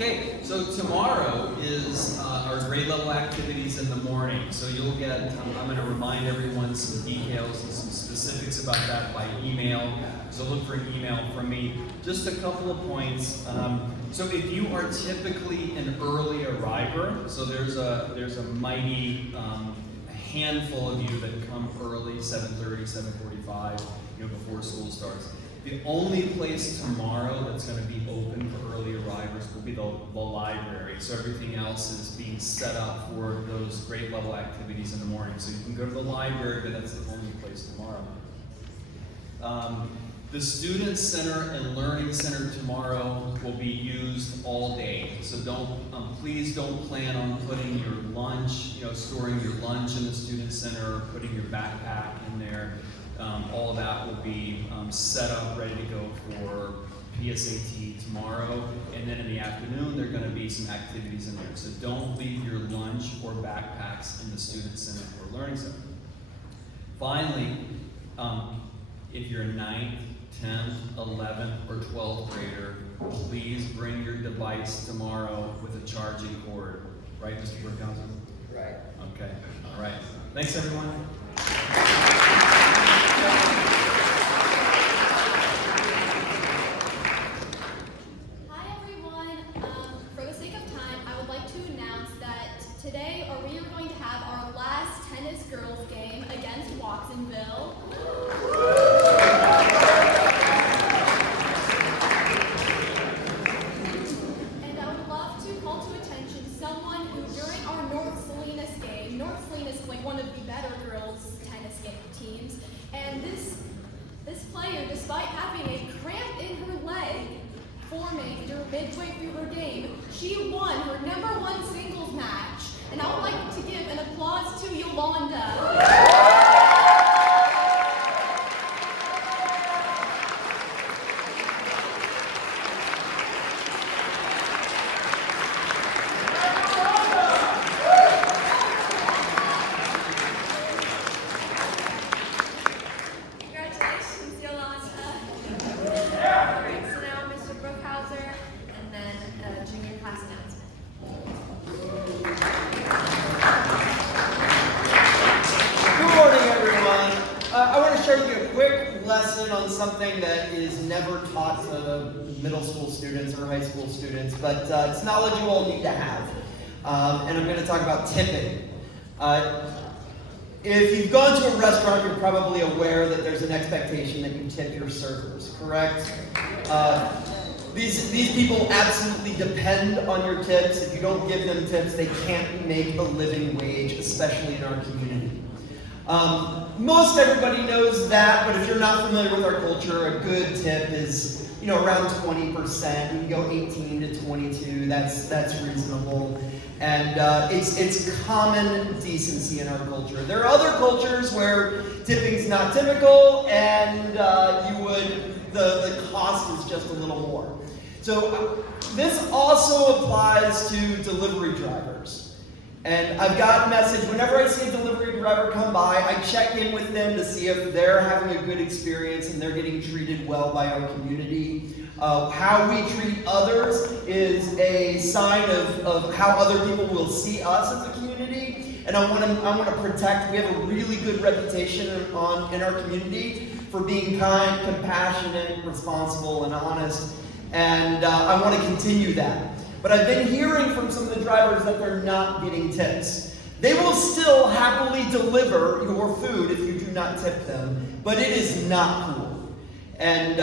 Okay, so tomorrow is our grade level activities in the morning. So you'll get, I'm going to remind everyone some details and some specifics about that by email. So look for an email from me. Just a couple of points. So if you are typically an early arriver, so there's a mighty handful of you that come early, 7:30, 7:45, before school starts. The only place tomorrow that's going to be open for early arrivers will be the library. So everything else is being set up for those grade level activities in the morning. So you can go to the library, but that's the only place tomorrow. The Student Center and Learning Center tomorrow will be used all day. So please don't plan on putting your lunch, storing your lunch in the Student Center or putting your backpack in there. All of that will be set up, ready to go for PSAT tomorrow. And then in the afternoon, there are going to be some activities in there. So don't leave your lunch or backpacks in the Student Center or Learning Center. Finally, if you're a 9th, 10th, 11th, or 12th grader, please bring your device tomorrow with a charging cord. Right, Mr. Burkhausen? Right. Okay, all right. Thanks, everyone. Hi everyone. For the sake of time, I would like to announce that today we are going to have our last tennis girls game against Watsonville. And I would love to call to attention someone who during our North Salinas game, North Salinas is like one of the better girls tennis teams, and this player, despite having a cramp in her leg forming midway through her game, she won her #1 singles match. And I would like to give an applause to Yolanda. Congratulations, Yolanda. All right, so now Mr. Brookhauser, and then junior class announcement. Good morning, everyone. I want to share with you a quick lesson on something that is never taught to middle school students or high school students, but it's knowledge you all need to have. And I'm going to talk about tipping. If you've gone to a restaurant, you're probably aware that there's an expectation that you tip your servers, correct? These people absolutely depend on your tips. If you don't give them tips, they can't make a living wage, especially in our community. Most everybody knows that, but if you're not familiar with our culture, a good tip is around 20%. You can go 18 to 22. That's reasonable. And it's common decency in our culture. There are other cultures where tipping's not typical, and the cost is just a little more. So this also applies to delivery drivers. And I've got a message, whenever I see a delivery driver come by, I check in with them to see if they're having a good experience and they're getting treated well by our community. How we treat others is a sign of how other people will see us as a community. And I want to protect, we have a really good reputation in our community for being kind, compassionate, responsible, and honest. And I want to continue that. But I've been hearing from some of the drivers that they're not getting tips. They will still happily deliver your food if you do not tip them, but it is not cool. And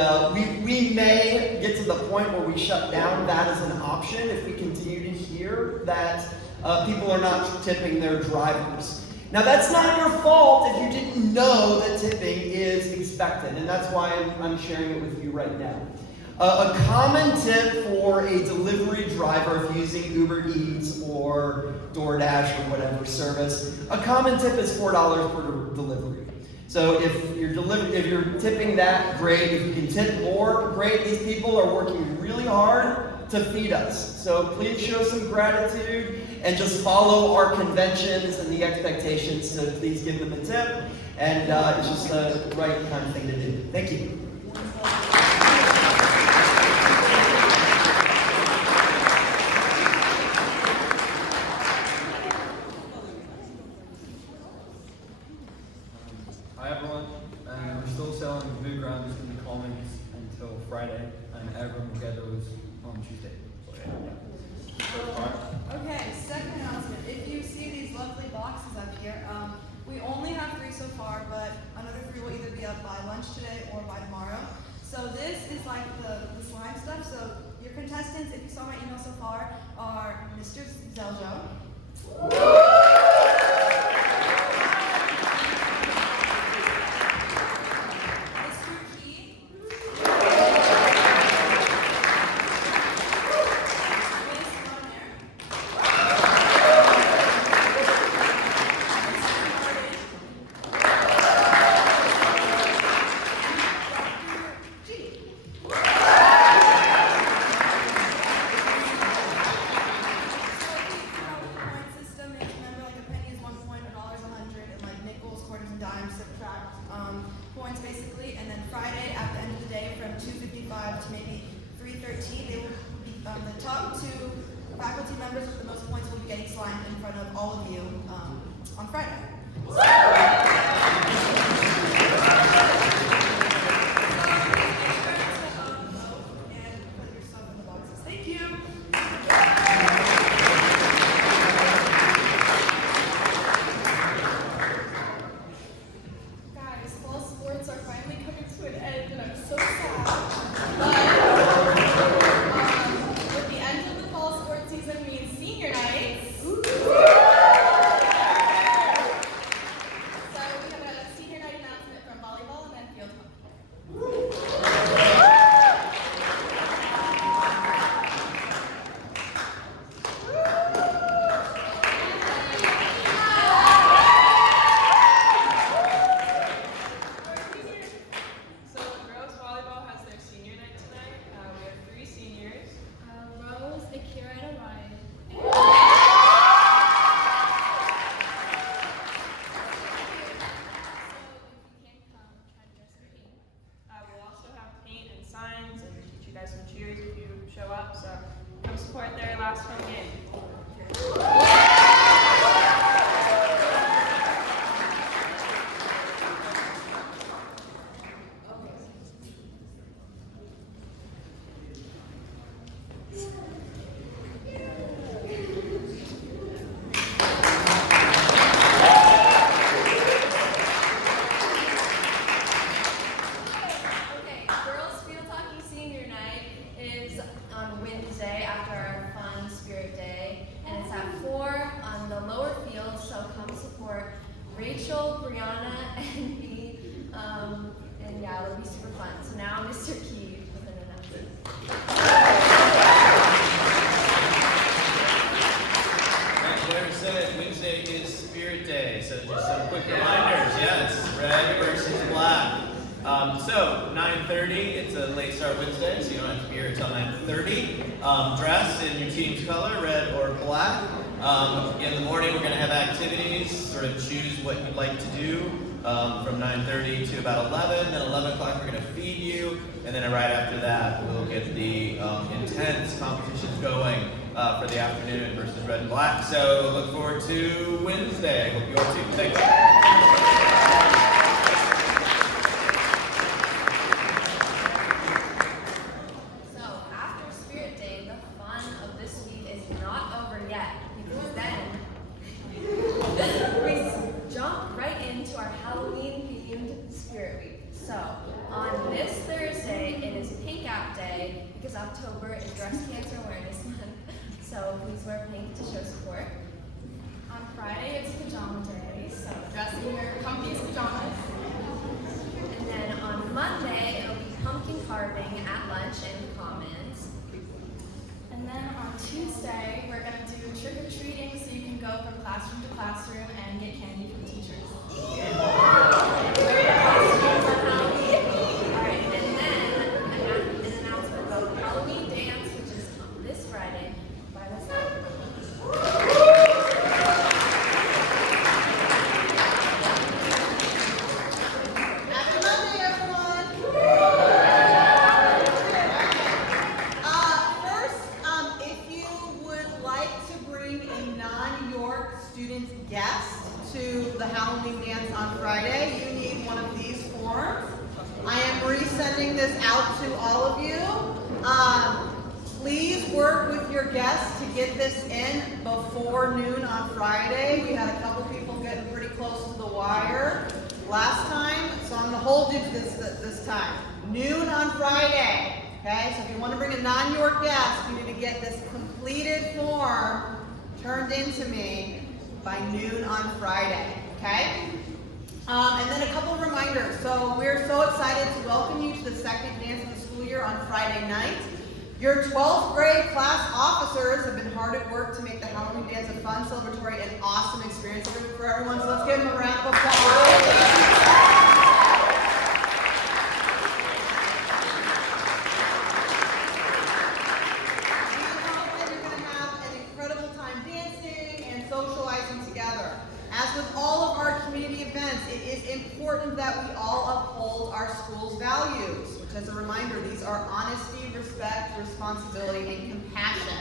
we may get to the point where we shut down that as an option if we continue to hear that people are not tipping their drivers. Now that's not your fault if you didn't know that tipping is expected, and that's why I'm sharing it with you right now. A common tip for a delivery driver, if using Uber Eats or DoorDash or whatever service, a common tip is $4 per delivery. So if you're tipping that, great. If you can tip more, great. These people are working really hard to feed us. So please show some gratitude and just follow our conventions and the expectations to please give them a tip. And it's just the right kind of thing to do. Thank you. Tuesday. Okay, second announcement. If you see these lovely boxes up here, we only have 3 so far, but another 3 will either be up by lunch today or by tomorrow. So this is like the slime stuff. So your contestants, if you saw my email so far, are Mr. Zeljo, Mr. Key, Miss Monair, points basically, and then Friday at the end of the day from 2:55 to maybe 3:13, they will be the top 2 faculty members with the most points will be getting slimed in front of all of you on Friday. And put your stuff in the boxes. Thank you. Guys, fall sports are finally coming to an end, and I'm so sad. But with the end of the fall sports season means senior nights. So we have a senior night announcement from volleyball and then field hockey. So girls volleyball has their senior night tonight. We have 3 seniors. Rose, Akira, and Orion. So if you can't come, try to dress in pink. We'll also have paint and signs and teach you guys some cheers if you show up. So come support their last home game. Okay, girls field hockey senior night is on Wednesday after our fun spirit day, and it's at 4 on the lower field. So come support Rachel, Brianna, and me. And yeah, it'll be super fun. So now Mr. Key with an announcement. As Larry said, Wednesday is Spirit Day, so just some quick reminders. Yes, red versus black. So 9:30, it's a late start Wednesday, so you don't have to be here until 9:30. Dress in your team's color, red or black. In the morning, we're going to have activities. Sort of choose what you'd like to do from 9:30 to about 11. Then 11 o'clock, we're going to feed you, and then right after that, we'll get the intense competitions going for the afternoon versus red and black. So look forward to Wednesday. Hope you all too. Thanks. So after Spirit Day, the fun of this week is not over yet, because then we jump right into our Halloween-themed Spirit Week. So on this Thursday, it is Pink Out Day because October is Breast Cancer Awareness Month. So please wear pink to show support. On Friday, it's pajama day, so dress in your comfiest pajamas. And then on Monday, it'll be pumpkin carving at lunch in the Commons. And then on Tuesday, we're going to do trick-or-treating so you can go from classroom to classroom and get candy from teachers. Alright, and then an announcement about Halloween dance, which is this Friday by the side. Happy Monday, everyone! First, if you would like to bring a non-York student guest to the Halloween dance on Friday, you need one of these forms. I am resending this out to all of you. Please best to get this in before noon on Friday. We had a couple people getting pretty close to the wire last time, so I'm going to hold you to this time. Noon on Friday. Okay, so if you want to bring a non-York guest, you need to get this completed form turned into me by noon on Friday. Okay? And then a couple of reminders. So we're so excited to welcome you to the second dance of the school year on Friday night. Your 12th grade class officers have been hard at work to make the Halloween dance a fun, celebratory, and awesome experience for everyone. So let's give them a round of applause. As with all of our community events, it is important that we all uphold our school's values, which, as a reminder, these are honesty, respect, responsibility, and compassion.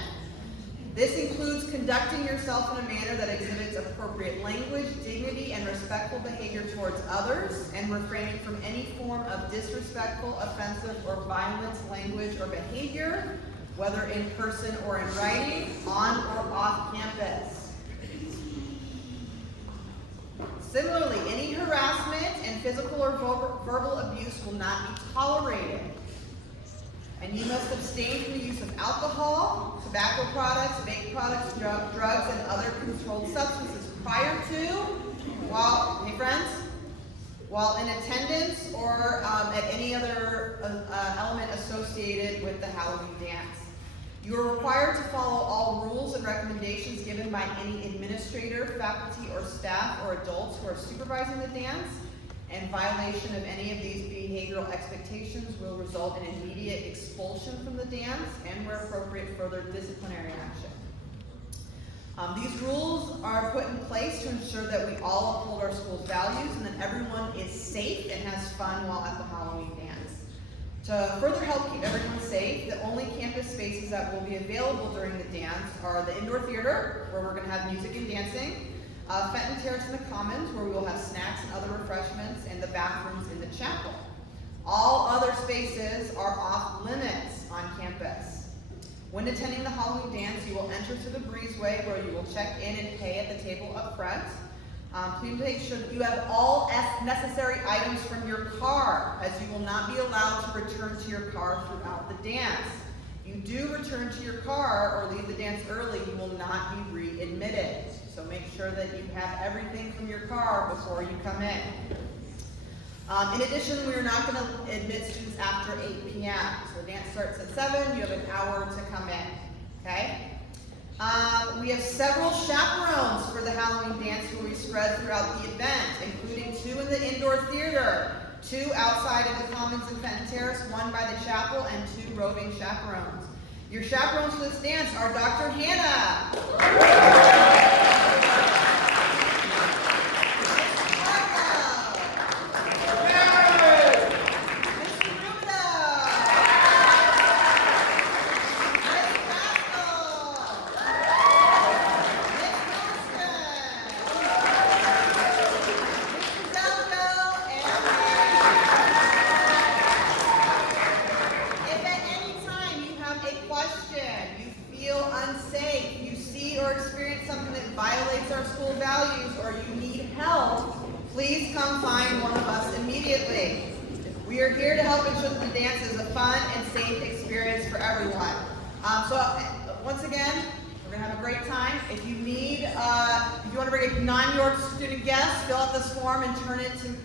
This includes conducting yourself in a manner that exhibits appropriate language, dignity, and respectful behavior towards others, and refraining from any form of disrespectful, offensive, or violent language or behavior, whether in person or in writing, on or off campus. Similarly, any harassment and physical or verbal abuse will not be tolerated. And you must abstain from the use of alcohol, tobacco products, vape products, drugs, and other controlled substances prior to, while in attendance or at any other element associated with the Halloween dance. You are required to follow all rules and recommendations given by any administrator, faculty, or staff or adults who are supervising the dance, and violation of any of these behavioral expectations will result in immediate expulsion from the dance and, where appropriate, further disciplinary action. These rules are put in place to ensure that we all uphold our school's values and that everyone is safe and has fun while at the Halloween dance. To further help keep everyone safe, the only campus spaces that will be available during the dance are the indoor theater, where we're going to have music and dancing, Fenton Terrace in the Commons, where we will have snacks and other refreshments, and the bathrooms in the chapel. All other spaces are off limits on campus. When attending the Halloween dance, you will enter to the breezeway, where you will check in and pay at the table up front. Please make sure that you have all necessary items from your car, as you will not be allowed to return to your car throughout the dance. If you do return to your car or leave the dance early, you will not be readmitted. So make sure that you have everything from your car before you come in. In addition, we are not going to admit students after 8 p.m. So the dance starts at 7, you have an hour to come in, okay? We have several chaperones for the Halloween dance who will be spread throughout the event, including 2 in the indoor theater, 2 outside in the Commons and Fenton Terrace, 1 by the chapel, and 2 roving chaperones. Your chaperones for this dance are Dr. Hannah,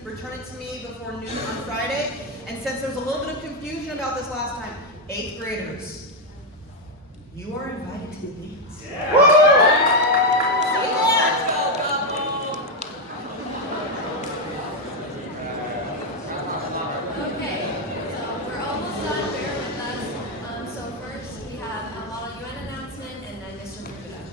return it to me before noon on Friday. And since there was a little bit of confusion about this last time, 8th graders, you are invited to the dance. Yeah. Okay, so we're almost done. Bear with us. So first we have a UN announcement and then Mr. Rubado.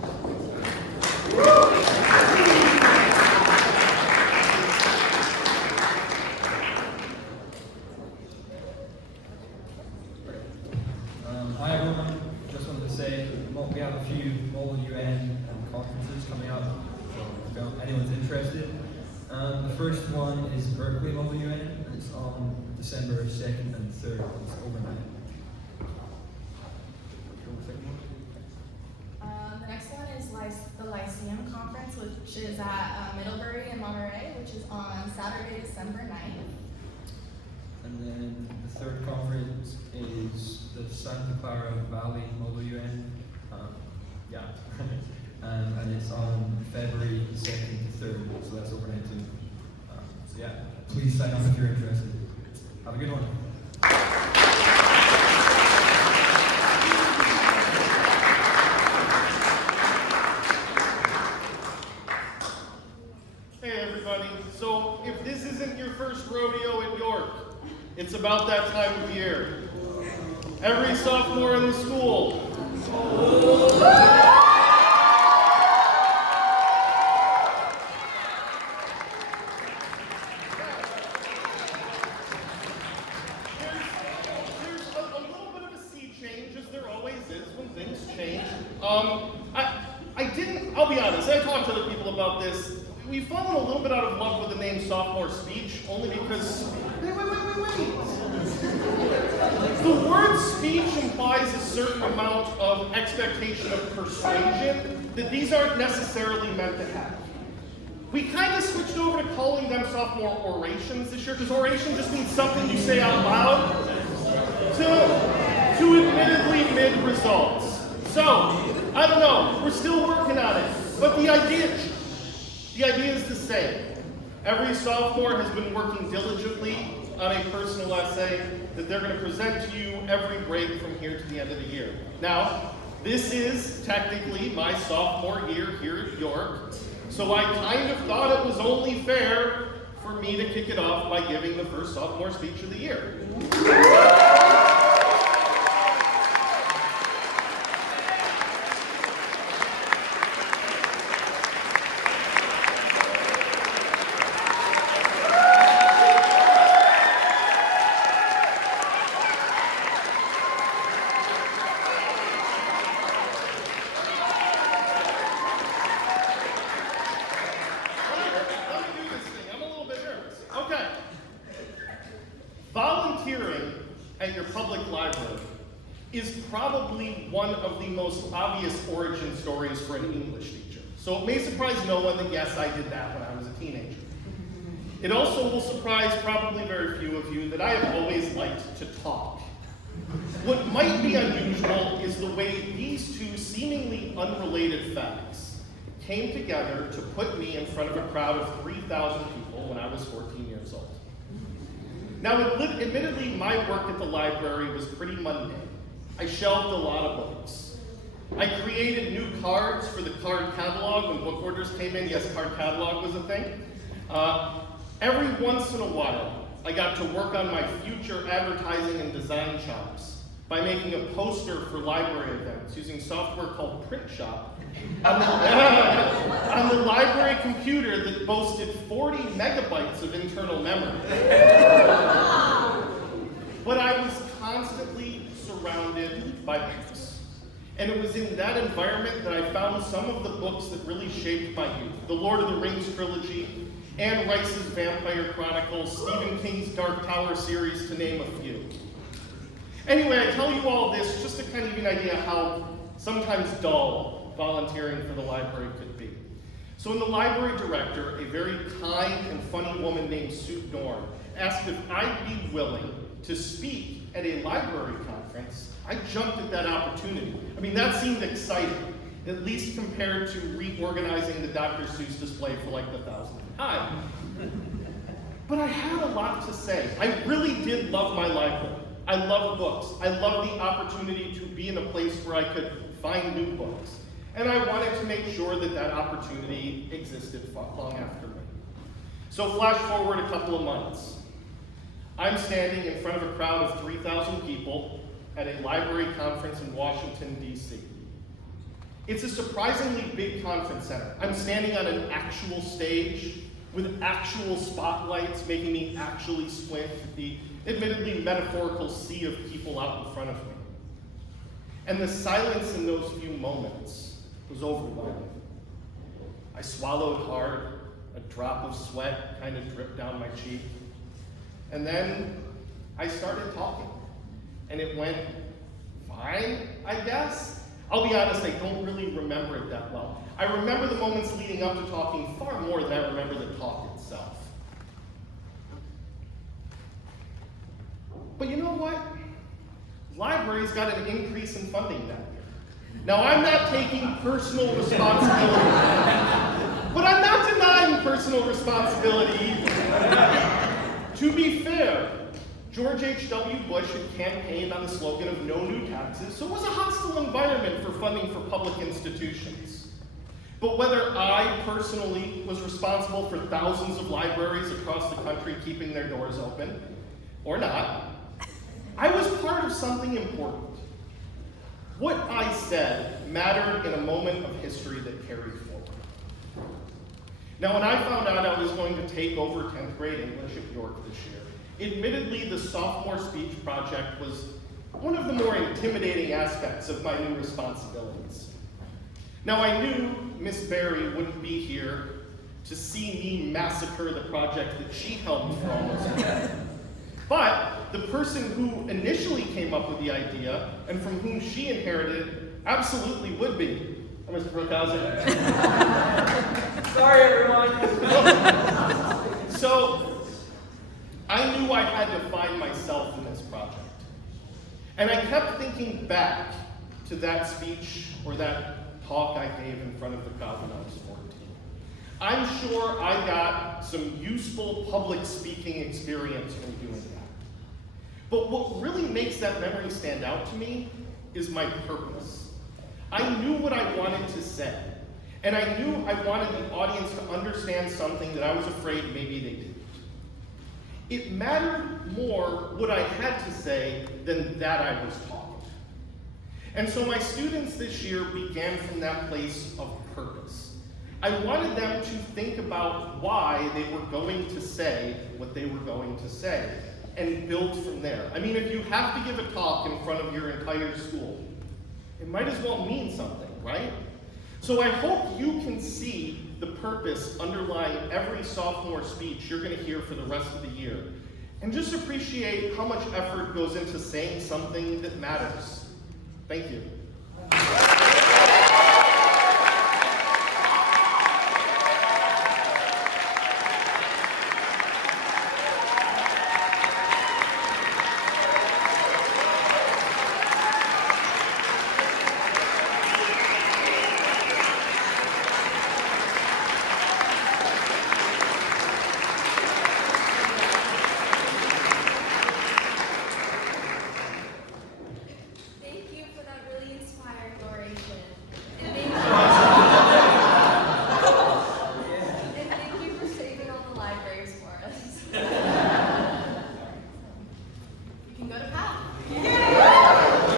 Hi everyone, just wanted to say we have a few mobile UN conferences coming up, so if anyone's interested. The first one is Berkeley Mobile UN, it's on December 2nd and 3rd, it's overnight. which is at Middlebury in Monterey, which is on Saturday, December 9th. And then the third conference is the Santa Clara Valley Model UN. And it's on February 2nd to 3rd, so that's overnight too. So yeah, please sign up if you're interested. Have a good one. Hey everybody, so if this isn't your first rodeo at York, it's about that time of year. Every sophomore in the school. There's a little bit of a sea change, as there always is when things change. I'll be honest, I talked to other people about this. We've fallen a little bit out of love with the name Sophomore Speech, only because, wait. The word speech implies a certain amount of expectation of persuasion that these aren't necessarily meant to have. We kind of switched over to calling them sophomore orations this year, because oration just means something you say out loud to admittedly mid-results. So, I don't know, we're still working on it, but the idea is the same. Every sophomore has been working diligently on a personal essay that they're going to present to you every break from here to the end of the year. Now, this is technically my sophomore year here at York, so I kind of thought it was only fair for me to kick it off by giving the first sophomore speech of the year. Volunteering at your public library is probably one of the most obvious origin stories for an English teacher. So it may surprise no one that yes, I did that when I was a teenager. It also will surprise probably very few of you that I have always liked to talk. What might be unusual is the way these two seemingly unrelated facts came together to put me in front of a crowd of 3,000 people when I was 14 years old. Now, admittedly, my work at the library was pretty mundane. I shelved a lot of books. I created new cards for the card catalog when book orders came in. Yes, card catalog was a thing. Every once in a while, I got to work on my future advertising and design chops by making a poster for library events using software called Print Shop on the library computer that boasted 40 megabytes of internal memory. But I was constantly surrounded by books. And it was in that environment that I found some of the books that really shaped my youth. The Lord of the Rings trilogy, Anne Rice's Vampire Chronicles, Stephen King's Dark Tower series, to name a few. Anyway, I tell you all this just to kind of give you an idea how sometimes dull volunteering for the library could be. So when the library director, a very kind and funny woman named Sue Dorn, asked if I'd be willing to speak at a library conference, I jumped at that opportunity. I mean, that seemed exciting, at least compared to reorganizing the Dr. Seuss display for like the 1,000th time. But I had a lot to say. I really did love my library. I love books. I love the opportunity to be in a place where I could find new books. And I wanted to make sure that that opportunity existed long after me. So flash forward a couple of months. I'm standing in front of a crowd of 3,000 people at a library conference in Washington, D.C. It's a surprisingly big conference center. I'm standing on an actual stage with actual spotlights making me actually squint at the admittedly metaphorical sea of people out in front of me. And the silence in those few moments was overwhelming. I swallowed hard, a drop of sweat kind of dripped down my cheek. And then I started talking. And it went fine, I guess. I'll be honest, I don't really remember it that well. I remember the moments leading up to talking far more than I remember the talk itself. But you know what? Libraries got an increase in funding that year. Now, I'm not taking personal responsibility, but I'm not denying personal responsibility either. To be fair, George H.W. Bush had campaigned on the slogan of no new taxes, so it was a hostile environment for funding for public institutions. But whether I personally was responsible for thousands of libraries across the country keeping their doors open, or not, I was part of something important. What I said mattered in a moment of history that carried forward. Now, when I found out I was going to take over 10th grade English at York this year, admittedly the Sophomore Speech project was one of the more intimidating aspects of my new responsibilities. Now, I knew Miss Berry wouldn't be here to see me massacre the project that she helped for almost a year. But the person who initially came up with the idea and from whom she inherited absolutely would be. Mr. Brookhauser. Sorry, everyone. So, I knew I had to find myself in this project. And I kept thinking back to that speech or that talk I gave in front of the crowd when I was 14. I'm sure I got some useful public speaking experience from doing that. But what really makes that memory stand out to me is my purpose. I knew what I wanted to say, and I knew I wanted the audience to understand something that I was afraid maybe they didn't. It mattered more what I had to say than that I was taught. And so my students this year began from that place of purpose. I wanted them to think about why they were going to say what they were going to say, and build from there. I mean, if you have to give a talk in front of your entire school, it might as well mean something, right? So I hope you can see the purpose underlying every sophomore speech you're going to hear for the rest of the year, and just appreciate how much effort goes into saying something that matters. Thank you.